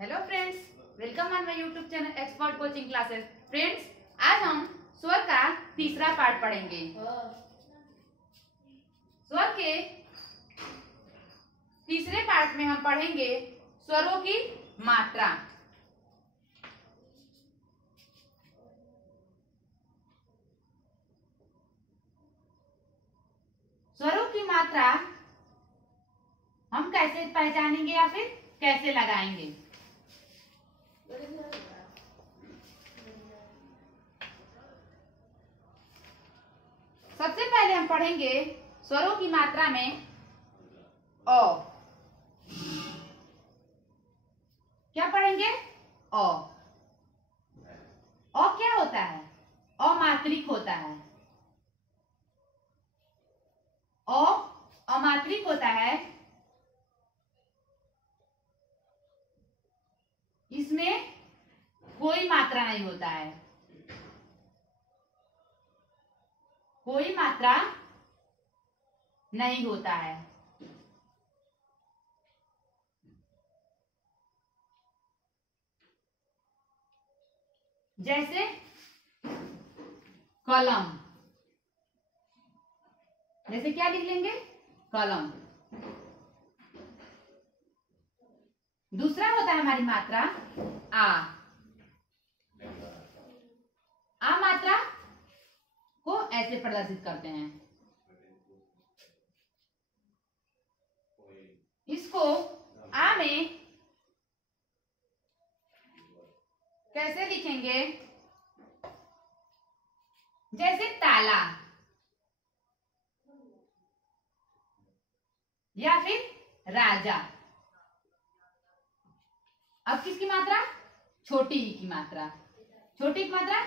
Hello friends, welcome on my YouTube channel expert coaching classes. Friends, आज हम स्वर का तीसरा पार्ट पढ़ेंगे। स्वर के तीसरे पार्ट में हम पढ़ेंगे स्वरों की मात्रा। स्वरों की मात्रा हम कैसे पहचानेंगे या फिर कैसे लगाएंगे। सबसे पहले हम पढ़ेंगे स्वरों की मात्रा में अ। क्या पढ़ेंगे? अ। अ क्या होता है? अमात्रिक होता है। अ अमात्रिक होता है। इसमें कोई मात्रा नहीं होता है। कोई मात्रा नहीं होता है। जैसे कलम। जैसे क्या लिख लेंगे? कलम। दूसरा होता है हमारी मात्रा आ। आ मात्रा को ऐसे प्रदर्शित करते हैं। इसको आ में कैसे लिखेंगे? जैसे ताला या फिर राजा। अब किसकी मात्रा? छोटी ई की मात्रा। छोटी की मात्रा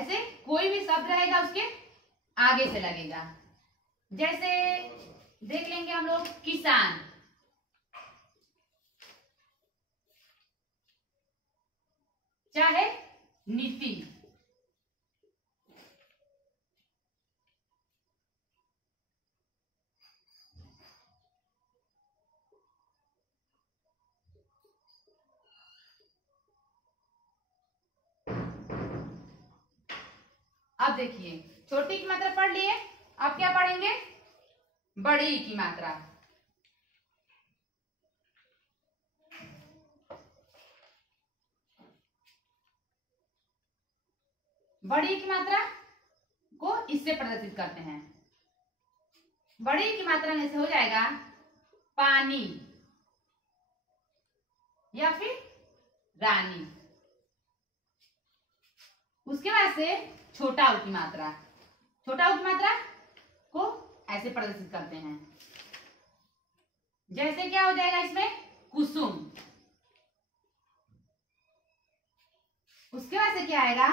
ऐसे कोई भी शब्द रहेगा उसके आगे से लगेगा। जैसे देख लेंगे हम लोग किसान। चाहे नीति। अब देखिए, छोटी की मात्रा पढ़ लिए। अब क्या पढ़ेंगे? बड़ी की मात्रा। बड़ी की मात्रा को इससे प्रदर्शित करते हैं। बड़ी की मात्रा में से हो जाएगा पानी या फिर रानी। उसके बाद से छोटा ऊ की मात्रा। छोटा ऊ की मात्रा को ऐसे प्रदर्शित करते हैं। जैसे क्या हो जाएगा इसमें? कुसुम। उसके बाद से क्या आएगा?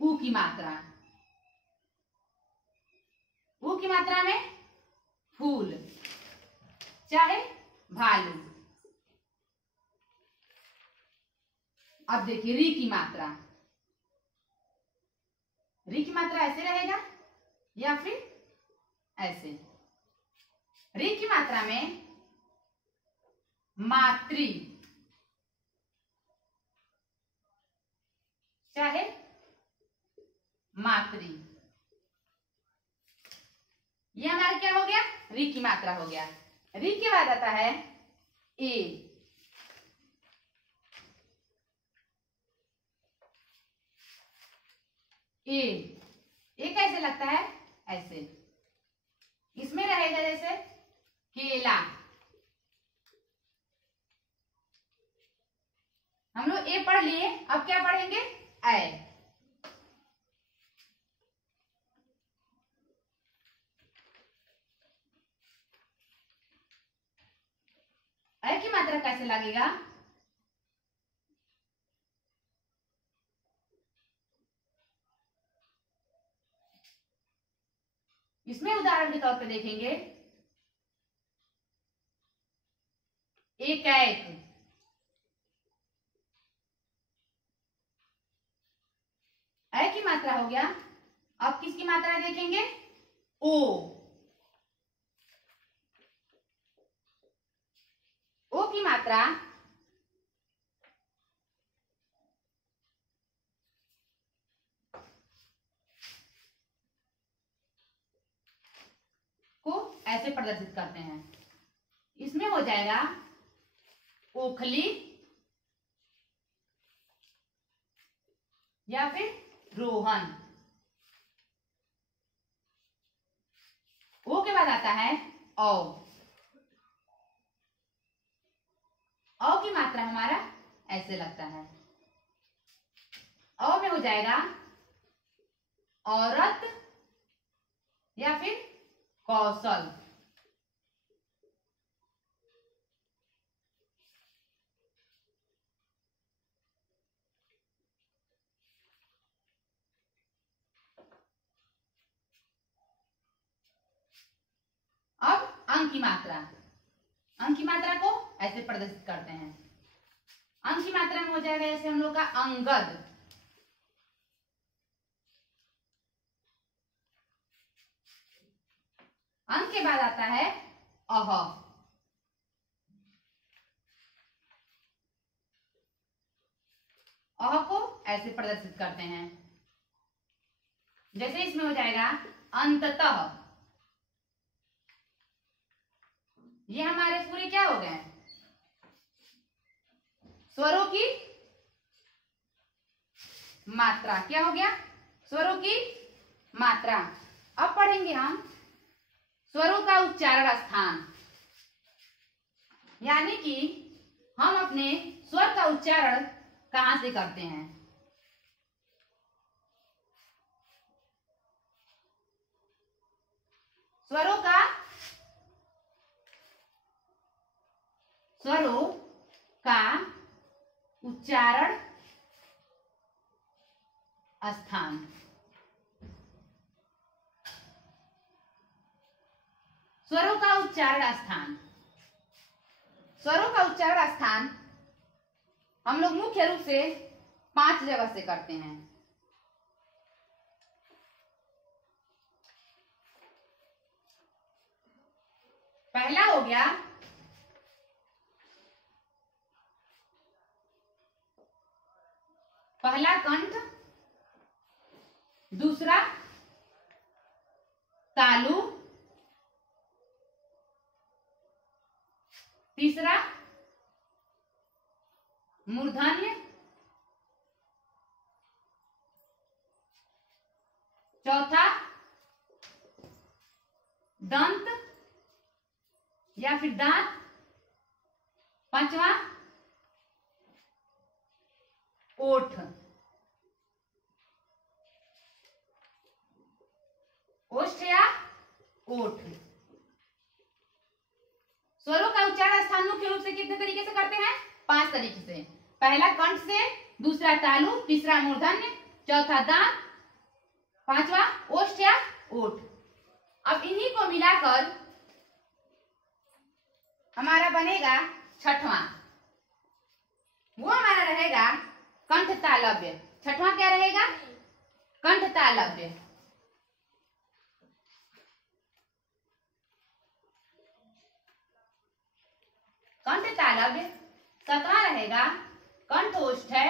ऊ की मात्रा। ऊ की मात्रा में फूल चाहे भालू। अब देखिए री की मात्रा। री की मात्रा ऐसे रहेगा या फिर ऐसे। री की मात्रा में मातृ चाहे मातृ। ये हमारा क्या हो गया? री की मात्रा हो गया। री के बाद आता है ए। ए कैसे लगता है? ऐसे। इसमें रहेगा जैसे केला। हम लोग ए पढ़ लिए। अब क्या पढ़ेंगे? ऐ। ऐ की मात्रा कैसे लगेगा? इसमें उदाहरण के तौर पे देखेंगे एक एक। ऐ की मात्रा हो गया। अब किसकी मात्रा देखेंगे? ओ। ओ की मात्रा ऐसे प्रदर्शित करते हैं। इसमें हो जाएगा ओखली या फिर रोहन। ओ के बाद आता है औ। औ की मात्रा हमारा ऐसे लगता है। औ में हो जाएगा औरत या फिर कौशल। अब अंक की मात्रा, अंक की मात्रा को ऐसे प्रदर्शित करते हैं। अंक की मात्रा में हो जाएगा जैसे हम लोग का अंगद। अंक के बाद आता है अह। अह को ऐसे प्रदर्शित करते हैं जैसे इसमें हो जाएगा अंततः। ये हमारे पूरे क्या हो गए, स्वरों की मात्रा। क्या हो गया, स्वरों की मात्रा। अब पढ़ेंगे हम स्वरों का उच्चारण स्थान, यानी कि हम अपने स्वर का उच्चारण कहां से करते हैं। स्वरों का उच्चारण स्थान। स्वरों का उच्चारण स्थान, स्वरों का उच्चारण स्थान हम लोग मुख्य रूप से 5 जगह से करते हैं। पहला हो गया पहला कंठ, दूसरा तालु, तीसरा मूर्धन्य, चौथा दंत या फिर दांत, पांचवा ओठ। ओष्ठ या ओठ। स्वरों का उच्चारण स्थान मुख्य रूप से कितने तरीके से करते हैं, 5 तरीके से। पहला कंठ से, दूसरा तालु, तीसरा मूर्धन्य, चौथा दांत, पांचवा ओष्ठ या ओठ। अब इन्हीं को मिलाकर हमारा बनेगा छठवां, वो हमारा रहेगा कंठ तालव्य। छठवां क्या रहेगा, कंठ तालव्य। कंठ तालव्य। सतवां रहेगा कंठोष्ठ है,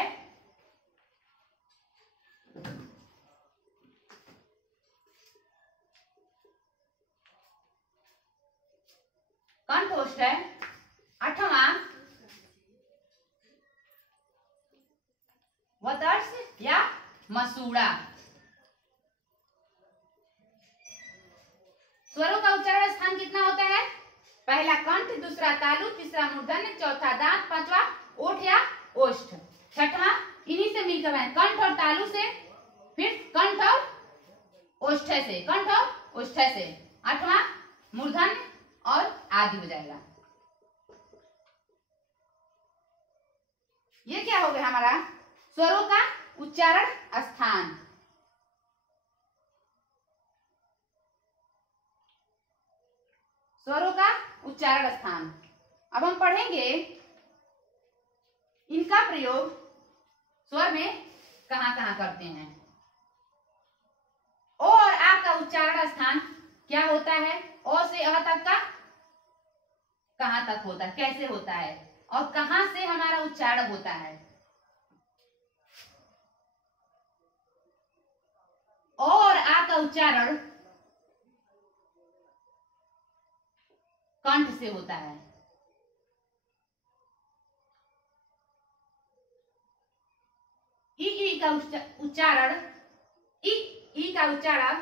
कंठोष्ठ है। आठवां वतर्स या मसूड़ा। स्वरों का उच्चारण स्थान कितना होता है, पहला कंठ, दूसरा तालु, तीसरा मूर्धन्य, चौथा दांत, पांचवा ओठ या ओष्ठ, छठवां इन्हीं से मिलकर है कंठ और तालु से, फिर कंठ और ओष्ठ से, कंठ और ओष्ठ से, आठवां मूर्धन्य और आदि हो जाएगा। ये क्या हो गया हमारा स्वरों का उच्चारण स्थान। स्वरों का उच्चारण स्थान। अब हम पढ़ेंगे इनका प्रयोग स्वर में कहां कहां करते हैं। ओ और आ का उच्चारण स्थान क्या होता है, ओ से अ तक का कहां तक होता है, कैसे होता है और कहां से हमारा उच्चारण होता है। ओ और आ का उच्चारण कंठ से होता है। ई का उच्चारण ई का उच्चारण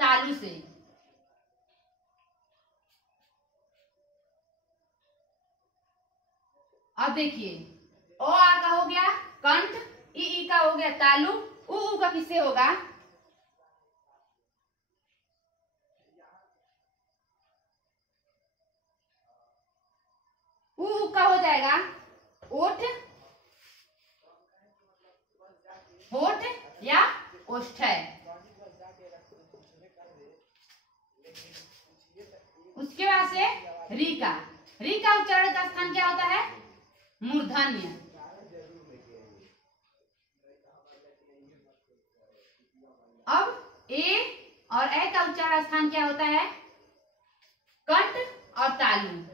तालु से। अब देखिए ओ आ का हो गया कंठ, ई का हो गया तालु, उ का किससे होगा? उ का हो जाएगा ओठ, होठ या ओष्ठय। उसके बाद से री का उच्चारण का स्थान क्या होता है? मूर्धन्य। अब ए और ए का उच्चारण स्थान क्या होता है? कंठ और तालु,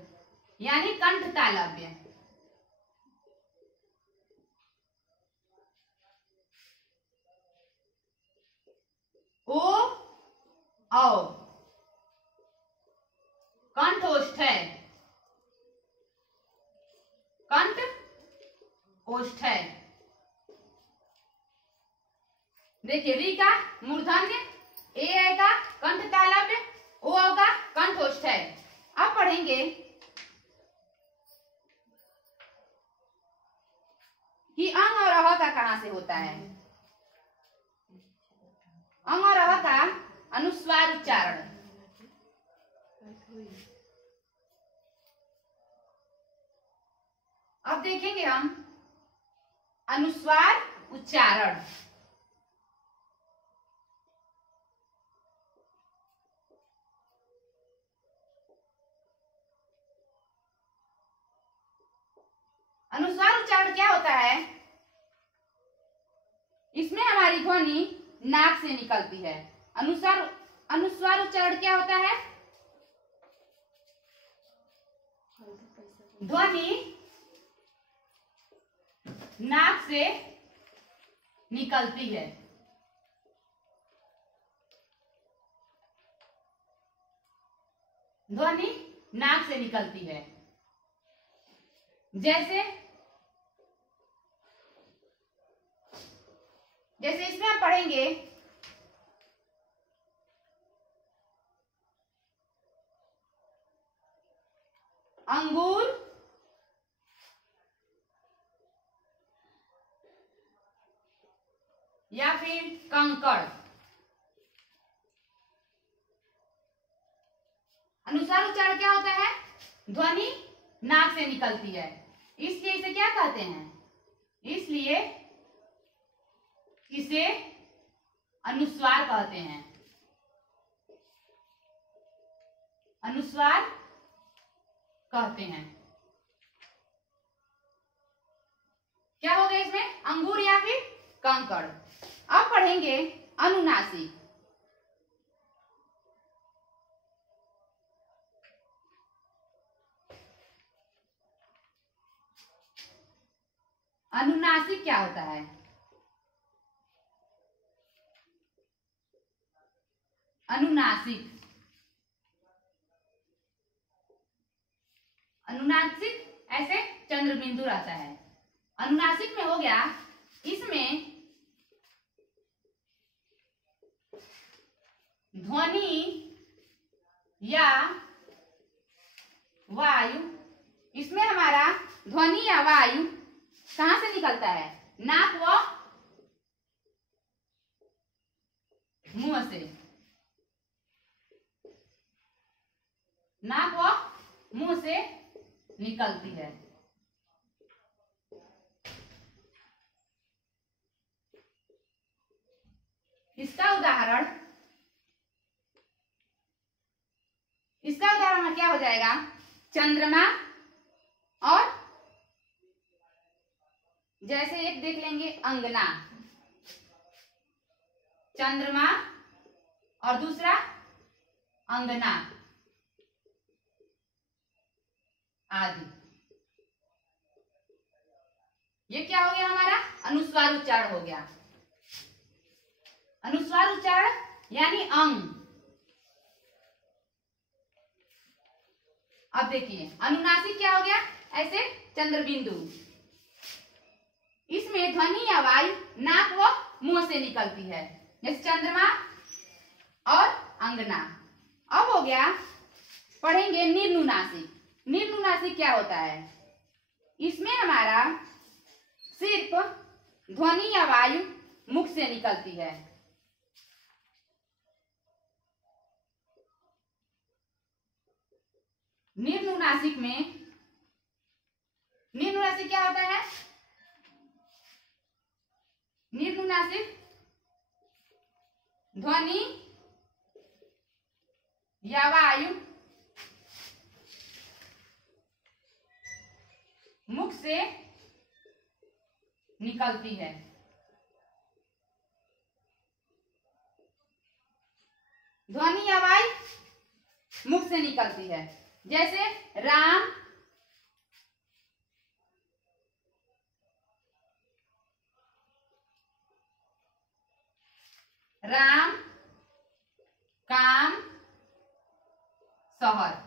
यानी कंठ तालव्य। ओ औ कंठोष्ठय, कंठ ओष्ठय। देखिए री का मूर्धन्य, ए का कंठ तालव्य, ओ का कंठोष्ठय। अब पढ़ेंगे कि अंग और अव का कहां से होता है। अंग और अव का अनुस्वार उच्चारण। अब देखेंगे हम अनुस्वार उच्चारण। अनुस्वार उच्चारण क्या होता है? इसमें हमारी ध्वनि नाक से निकलती है। अनुस्वार उच्चारण क्या होता है? ध्वनि नाक से निकलती है। ध्वनि नाक से निकलती है। जैसे इसमें हम पढ़ेंगे अंगूर, या फिर कंकड़। अनुस्वार उच्चारण क्या होता है? ध्वनि नाक से निकलती है, इसलिए इसे क्या कहते हैं? इसलिए इसे अनुस्वार कहते हैं। अनुस्वार कहते हैं। क्या हो गया इसमें? अंगूर या फिर कंकड़। अब पढ़ेंगे अनुनासिक। अनुनासिक क्या होता है? अनुनासिक ऐसे चंद्र बिंदु रहता है। अनुनासिक में हो गया, इसमें ध्वनि या वायु, इसमें हमारा ध्वनि या वायु कहां से निकलता है? नाक व मुंह से। नाक व मुंह से निकलती है। इसका उदाहरण क्या हो जाएगा? चंद्रमा, और जैसे एक देख लेंगे अंगना। चंद्रमा और दूसरा अंगना आदि। ये क्या हो गया? हमारा अनुस्वार उच्चारण हो गया। अनुस्वार उच्चारण यानी अंग। अब देखिए अनुनासिक क्या हो गया, ऐसे चंद्र बिंदु, इसमें ध्वनि या वायु नाक व मुंह से निकलती है, जैसे चंद्रमा और अंगना। अब हो गया, पढ़ेंगे निर्नुनासिक। निर्नुनासिक क्या होता है, इसमें हमारा सिर्फ ध्वनि या वायु मुख से निकलती है। निर्नुनासिक में, निर्नुनासिक क्या होता है, निर्नुनासिक ध्वनि या वायु मुख से निकलती है। ध्वनि या वायु मुख से निकलती है, जैसे राम, राम, काम, शहर।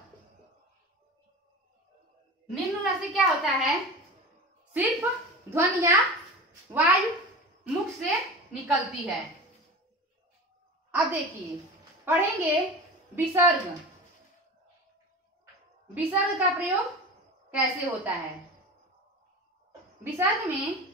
निम्नुनासिक क्या होता है, सिर्फ ध्वनि या वायु मुख से निकलती है। अब देखिए पढ़ेंगे विसर्ग। विसर्ग का प्रयोग कैसे होता है। विसर्ग में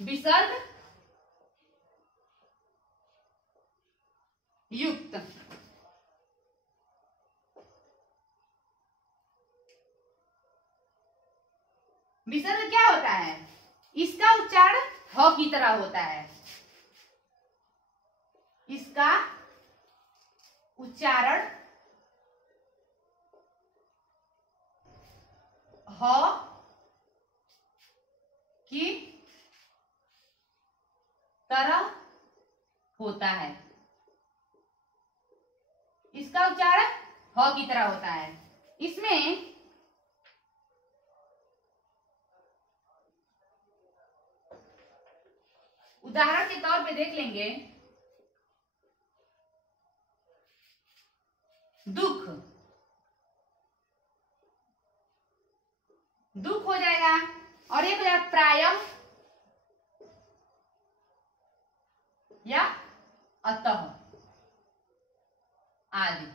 विसर्ग युक्त, विसर्ग क्या होता है, इसका उच्चारण ह की तरह होता है। इसका उच्चारण ह की तरह होता है। इसका उच्चारण ह की तरह होता है। इसमें उदाहरण के तौर पे देख लेंगे, दुख, दुख हो जाएगा, और एक हो जाएगा प्रायः या अतः आदि।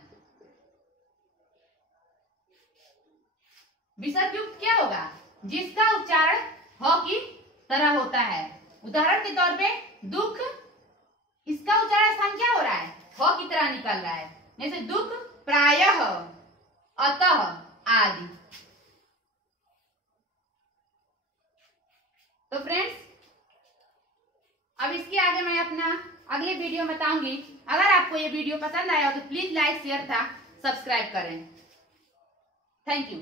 विसर्ग युक्त क्या होगा, जिसका उच्चारण ह की तरह होता है। उदाहरण के तौर पे दुख, इसका उच्चारण स्थान क्या हो रहा है, ह की तरह निकल रहा है, जैसे दुख, प्रायः, अतः आदि। तो फ्रेंड्स अब इसके आगे मैं अपना अगले वीडियो में बताऊंगी। अगर आपको ये वीडियो पसंद आया हो तो प्लीज लाइक, शेयर था, सब्सक्राइब करें। Thank you.